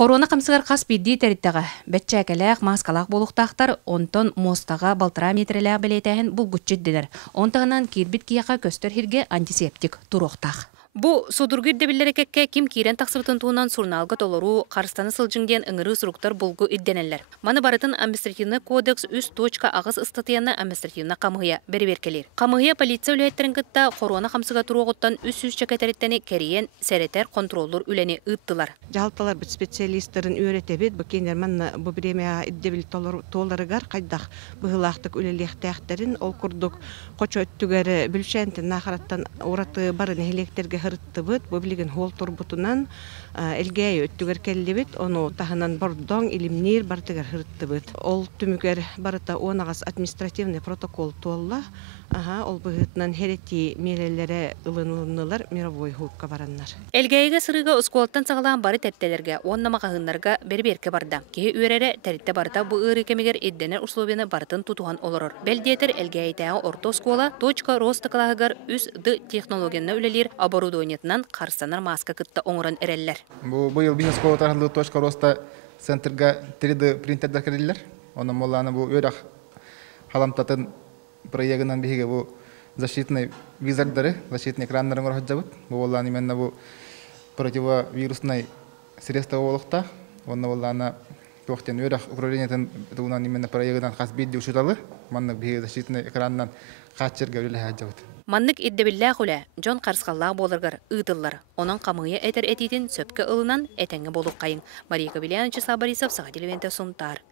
Корона камсыгар қас бидді тәріттіға бәтчәкеләк маскалақ болуқтақтар онтон мостаға балтыра метреләк білетәхін бұл күтчедділер. Онтағынан кирбит кияқа көстер хирге антисептик туруқтақ. Бу судургүр дебиллерекекке ким кирен тақсыбытын туынан сурналғы толору қарыстаны сылжыңден ыңыры сұруқтар бұлғы идденелер. Маны барытын административны кодекс үс точка ағыз ыстатыяны административны қамығыя берекелер. Қамығыя полиция үләйттірін кытта корона қамсыға туруғыттан үс чәкәтәріттені кәріен сәретер контроллар үләне ыттылар. Жалталар бүт специалистерін өретебет, бұкендер манна бұ біреме иддебіл толарыгар қайдақ бұғылақтық үлелектәқтерін ол күрдік қочу өттігері бүлшәнтін нақыраттан ораты барын электерге хырыттыбыт, бу билген хол турбутунан элгей өттүгөр келдибит, ону тахынан бордоң илимнир бартыгар хырыттыбыт. Ол түмүгөр барыта онагас административный протокол толла, ол быгытнан херети мерелере ылынылар мировой хукка бараннар. Элгейге сырыга осколттан сагалан бары тәттелерге, оннамага хыннарга берберке барда. Ки үерере тәритте барда бу ыры кемегер идденер условияны бартын тутуган олорор. Белдетер элгейтәгә орто школа точка ростыклагар үс ды технологияны үлелер оборудованиятынан карстанар маска кытта оңорон эреллер. Бу быйыл бизнес школа тархылы точка роста центрга 3D принтердер кереллер. Оны молланы бу өрак халамтатын проектынан биге бу защитный визардары, защитный экраннарын орхаджабыт. Бу молланы именно бу противовирусный средство олукта. Оны молланы тоқтен өрак управлениятын тугунан именно проектынан хас бидди учуталы. Манны биге защитный экраннан качырга үлеле хаджабыт. Маннык иддебиллә хулә, Джон Карскалла болыргар ыдыллар. Оның қамыя әтер әтейден сөпкі ылынан әтәңі болуq қайын. Мария Кабелянычы Сабарисов, Сағадилевенті Сунтар.